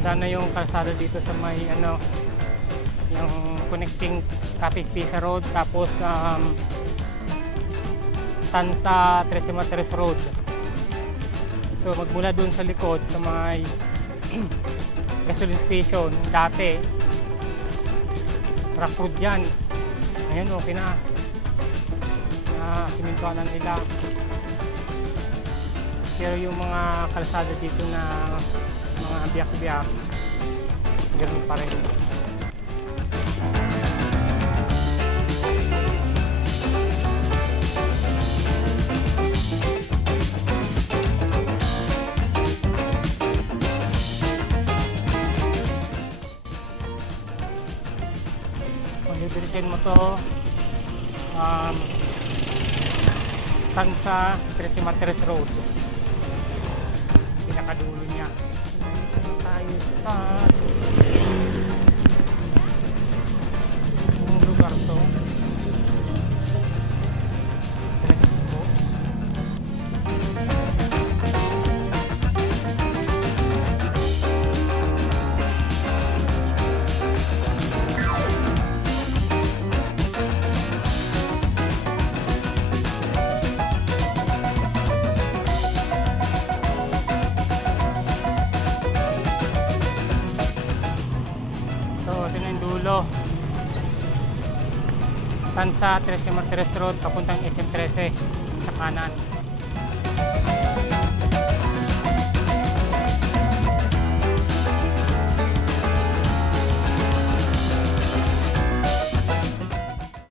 Ganda na yung kalsada dito sa may ano, yung connecting Capiz Pisa Road, tapos Tansa Trece Marias Road. So magmula dun sa likod sa may gasoline station, dati rock road yan. Ngayon okay na, simintuhan na nila. Pero yung mga kalsada dito na mga biyak-biyak, ganoon pa rin. Kung didirikin mo to, Tansa Trece Marias Road, pinakadulo niya. Tayo sa lugar to. Let's go. Dulo, Tansa Trece Marias Road papuntang SM13 sa kanan.